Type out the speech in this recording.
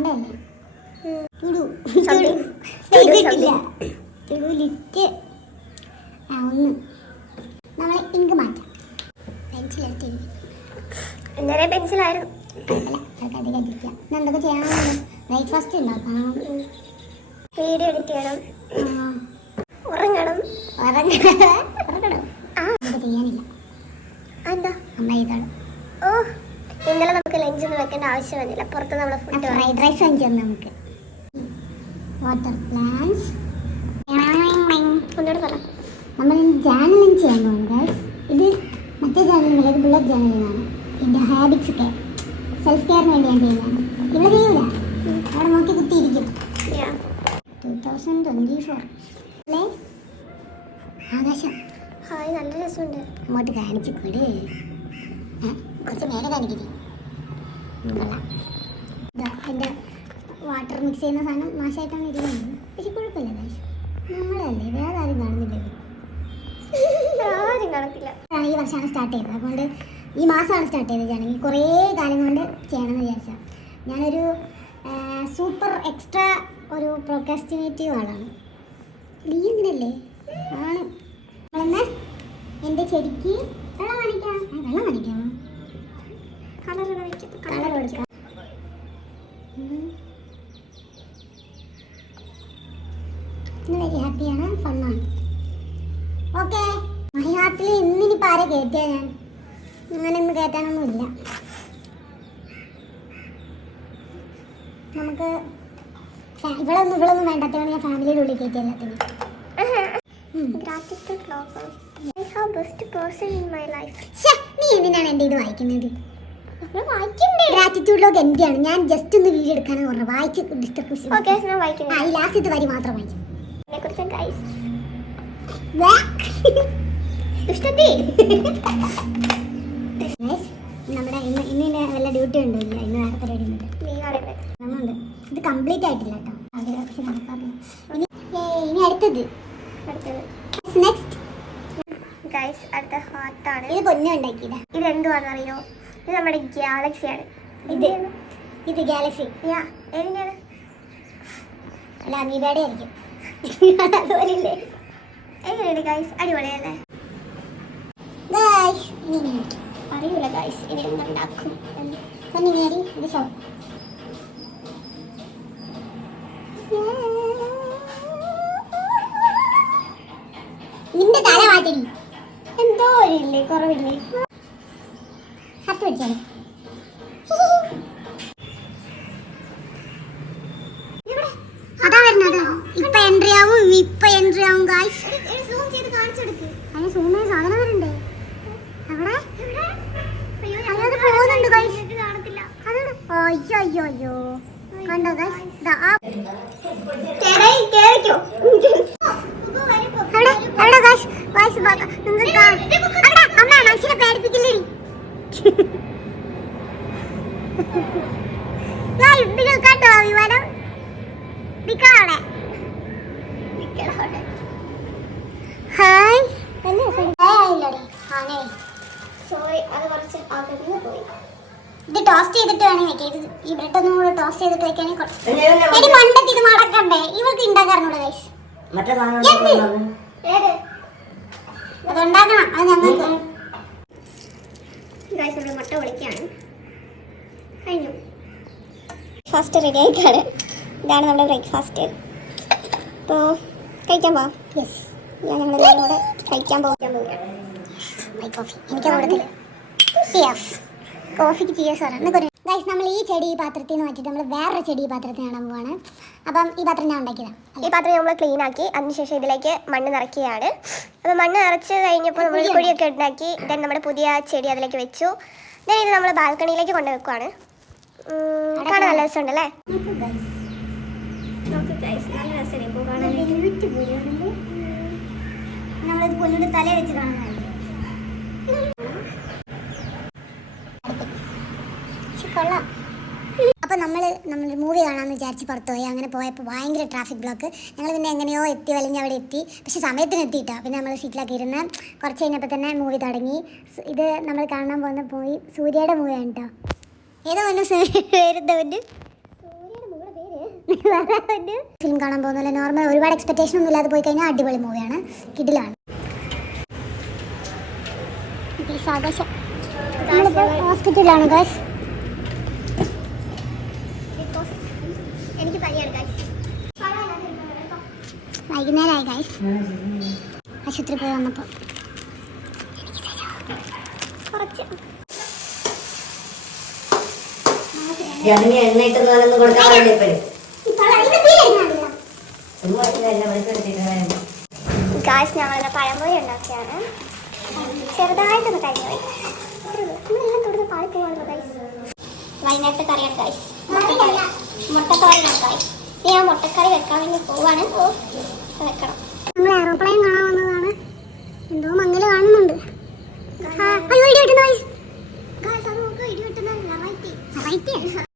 കണ്ടല്ലേ ലിസ്റ്റ് ഒന്ന് നമ്മൾ ഇങ്ക് മാറ്റാം. പെൻസിലെടുത്തിരിക്കും. ഇന്നലെ പെൻസിലായിരുന്നു. എന്തൊക്കെ ചെയ്യാനുള്ളത്? ബ്രേക്ക്ഫാസ്റ്റ് ഉണ്ടാക്കണം, വീഡിയോ എഡിറ്റ് ചെയ്യണം, ഉറങ്ങണം. നമുക്ക് ചെയ്യാനില്ല. എന്താ അമ്മ ചെയ്തോളും. ഓ, ഇന്നലെ നമുക്ക് ലഞ്ച് ഒന്നും വെക്കേണ്ട ആവശ്യം വന്നില്ല. പുറത്ത് നമ്മളെ ഫുഡ് ഫ്രൈഡ് റൈസ് വാങ്ങിച്ചു തന്നെ നമുക്ക്. വാട്ടർ പ്ലാന്റ്സ് ഒന്നോട് പറ. നമ്മൾ ജേർണലിങ് ചെയ്യാൻ പോകും. ഇത് മറ്റേ ജേർണലിംഗ് ഇത് ബുള്ളറ്റ് ജേർണലിംഗാണ്. എൻ്റെ ഹാബിറ്റ്സ് കെയർ, സെൽഫ് കെയറിന് വേണ്ടി ഞാൻ ചെയ്യുന്നതാണ്. ഇവിടെ ചെയ്യൂല, അവിടെ നോക്കി കുത്തിയിരിക്കും. 2024 അല്ലേ? ആകാശം ഹായ്, നല്ല രസമുണ്ട്. അങ്ങോട്ട് കാണിച്ചു കൂടെ, കുറച്ച് മേലെ കാണിക്കില്ലേ? കൊള്ളാം. എൻ്റെ വാട്ടർ മിക്സ് ചെയ്യുന്ന സാധനം നാശമായിട്ടാണ് ഇരിക്കുന്നത്. പക്ഷെ കുഴപ്പമില്ല, നമ്മളല്ലേ, വേറെ ആരും കാണുന്നില്ലല്ലോ. ആരും കാണത്തില്ല. ഈ വർഷമാണ് സ്റ്റാർട്ട് ചെയ്തത്, അതുകൊണ്ട് ഈ മാസമാണ് സ്റ്റാർട്ട് ചെയ്തതാണെങ്കിൽ കുറേ കാലം കൊണ്ട് ചെയ്യണമെന്ന് വിചാരിച്ചാൽ. ഞാനൊരു സൂപ്പർ എക്സ്ട്രാ ഒരു പ്രൊക്കാസ്റ്റിനേറ്റീവ് ആളാണ്. നീ എങ്ങനെയല്ലേ ആണ്. നമ്മളെന്നാൽ എൻ്റെ ചെടിക്ക് വെള്ളം നനയ്ക്കാം. കളർ കൊടുക്കാം. ഇന്ന് വെരി ഹാപ്പിയാണ്, ഫണ്ണാണ്. ഓക്കെ, മൈ ഹാർട്ടിൽ ഇന്നിനിപ്പോൾ ആരെ കയറ്റിയാ? ഞാൻ അങ്ങനെ ഇന്ന് കയറ്റാനൊന്നുമില്ല. നമുക്ക് ഇവളൊന്നും വേണ്ടാത്തതാണ് ഞാൻ ഫാമിലിയുടെ ഉള്ളിൽ കയറ്റി എല്ലാത്തിനും. നീ എന്തിനാണ് എൻ്റെ ഇത് വായിക്കുന്നത്? ഗ്രാറ്റിറ്റ്യൂഡ് ലോഗ് എന്റെയാണ്. ഞാൻ ജസ്റ്റ് ഒന്ന് വീഡിയോ എടുക്കാനാണ് പറഞ്ഞത്. വായിച്ച് ഈ ലാസ്റ്റത്തെ വരി മാത്രം വായിക്കും. നമ്മുടെ ഇന്ന് വല്ല ഡ്യൂട്ടി ഉണ്ടോ? ഇല്ല, ഇന്ന് വേറെ പരിപാടി ഉണ്ട്. ഇത് കംപ്ലീറ്റ് ആയിട്ടില്ല കേട്ടോ. പക്ഷെ നടക്കാറില്ല. ഇനി അടുത്തത് നെക്സ്റ്റ് അടുത്ത ഹാർട്ടാണ്. ഇത് പൊന്നു ഉണ്ടാക്കിയതാ. ഇത് എന്തുവാണെന്നറിയോ? ഇത് നമ്മുടെ ഗാലക്സിയാണ്. ഇത് ഗാലക്സി ഏതിനാണ്? അല്ല, അമീബയുടെ ആയിരിക്കും. അതുപോലില്ലേ? എങ്ങനെയുണ്ട് ഗൈസ്? അടിപൊളിയല്ലേ? അറിയില്ല ഗൈസ് ഇനി എന്തുണ്ടാക്കും. ഇത് ഷോ നിന്റെ തല മാറ്റടി. എന്തോ ഇല്ലേ, കുറവില്ലേ? ഷർട്ട് പിടിച്ചാണ്. അതാ വരുന്നത്. ഇപ്പൊ എൻട്രി ആവും ഗൈസ്. സൂം ചെയ്ത് കാണിച്ചെടുക്ക്. അതിന് സൂം ചെയ്ത് സാധനം വരണ്ടേ? അവിടെ പോകുന്നുണ്ട് ഗൈസ്. കാണത്തില്ല. അയ്യോ കണ്ടോ ഗൈസ്? മനുഷ്യനെ പേടിപ്പിക്കില്ലേ? കണ്ടോ വിമാനം? ഹായ്. സോറി, അത് കുറച്ച് അകന്ന് പോയി. ഇത് ടോസ്റ്റ് ചെയ്തിട്ട് വേണം വെക്കാൻ. ഈ ബ്രെഡ് ഒന്നും കൂടെ ടോസ്റ്റ് ചെയ്തിട്ട് വെക്കുകയാണെങ്കിൽ മണ്ടത്തിൽ ഇത് നടക്കണ്ടേ? ഇവർക്ക് ഉണ്ടാക്കാറുണ്ട് ഗൈസ്. അതുണ്ടാക്കണം. അത് ഞങ്ങൾക്ക് നമ്മുടെ മുട്ട പൊളിക്കാണ്. കഴിഞ്ഞു. ഫസ്റ്റ് റെഡി ആയിട്ടാണ്. ഇതാണ് നമ്മുടെ ബ്രേക്ക്ഫാസ്റ്റ്. അപ്പോൾ കഴിക്കാൻ പോവാം. യെസ്, ഞങ്ങളെല്ലാവരും കൂടെ കഴിക്കാൻ പോവുകയാണ്. കോഫി എനിക്ക് കൂടുതൽ കോഫിക്ക് ചിയേഴ്സ് പറയാം. ഗൈസ്, നമ്മൾ ഈ ചെടി ഈ പാത്രത്തിൽ നിന്ന് മാറ്റിയിട്ട് നമ്മൾ വേറൊരു ചെടി ഈ പാത്രത്തിൽ നടാൻ പോവാണ്. അപ്പം ഈ പാത്രം ഞാൻ ഉണ്ടാക്കിയതാണ്. ഈ പാത്രം നമ്മൾ ക്ലീൻ ആക്കി അതിനുശേഷം ഇതിലേക്ക് മണ്ണ് നിറയ്ക്കുകയാണ്. അപ്പോൾ മണ്ണ് നിറച്ച് കഴിഞ്ഞപ്പോൾ നമ്മൾ കുഴിയൊക്കെ ഉണ്ടാക്കി ദെൻ നമ്മുടെ പുതിയ ചെടി അതിലേക്ക് വെച്ചു. ദെൻ ഇത് നമ്മൾ ബാൽക്കണിയിലേക്ക് കൊണ്ട് വെക്കുവാണ്. കാണാൻ നല്ല രസമുണ്ടല്ലേ? നല്ല രസമല്ലേ? നമ്മളിത് പൊന്നിട്ട് തല വെച്ച് കാണുന്നതായിരിക്കും. അപ്പോൾ നമ്മൾ മൂവി കാണാമെന്ന് വിചാരിച്ച് പുറത്ത് പോയി. അങ്ങനെ പോയപ്പോൾ ഭയങ്കര ട്രാഫിക് ബ്ലോക്ക്. ഞങ്ങൾ പിന്നെ എങ്ങനെയോ വലിഞ്ഞ് അവിടെ എത്തി. പക്ഷെ സമയത്തിന് എത്തിയിട്ടോ. പിന്നെ നമ്മൾ സീറ്റിലൊക്കെ ഇരുന്ന് കുറച്ച് കഴിഞ്ഞപ്പോൾ തന്നെ മൂവി തുടങ്ങി. ഇത് നമ്മൾ കാണാൻ പോകുന്ന സൂര്യയുടെ മൂവിയാണ് കേട്ടോ. ഏതോ വന്നു വരുന്നവൻ്റെ സൂര്യയുടെ ഫിലിം കാണാൻ പോകുന്നില്ല, നോർമൽ ഒരുപാട് എക്സ്പെക്ടേഷൻ ഒന്നും ഇല്ലാതെ പോയി കഴിഞ്ഞാൽ അടിപൊളി മൂവിയാണ്, കിടിലാണ്. ഹോസ്പിറ്റലാണ് ഗൈസ്. എനിക്ക് പനിയാണ് ഗൈസ്. വൈകുന്നേരമായി ഗൈസ്, ആശുപത്രി പോയി വന്നപ്പോൾ കുറച്ച് എണ്ണയിട്ടൊന്നും കൊടുക്കാൻ പാടില്ല ഗായ്സ് ഞങ്ങളിന്ന് പഴംപൊരി ഉണ്ടാക്കിയാണ്. ചെറുതായിട്ടൊന്ന് കഴിഞ്ഞു പോയി. നമ്മളെല്ലാം തുടർന്ന് പാടി പോവാണല്ലോ ഗൈസ്. വൈകുന്നേരത്തെ കറിയാണ് ഗൈസ്, മുട്ടക്കറിയാണ് ഗൈസ്. ഞാൻ മുട്ടക്കറി വെക്കാൻ വേണ്ടി പോവാണ്. വെക്കണം. നമ്മൾ എയറോപ്ലെയിൻ കാണാൻ വന്നതാണ്. എന്തോ മങ്ങല് കാണുന്നുണ്ട്. അയ്യോ ഇടി വെട്ടുന്ന ഗൈസ്. ഗായ്സ് അത് നോക്കുക, ഇടി വെട്ടുന്ന വെറൈറ്റി.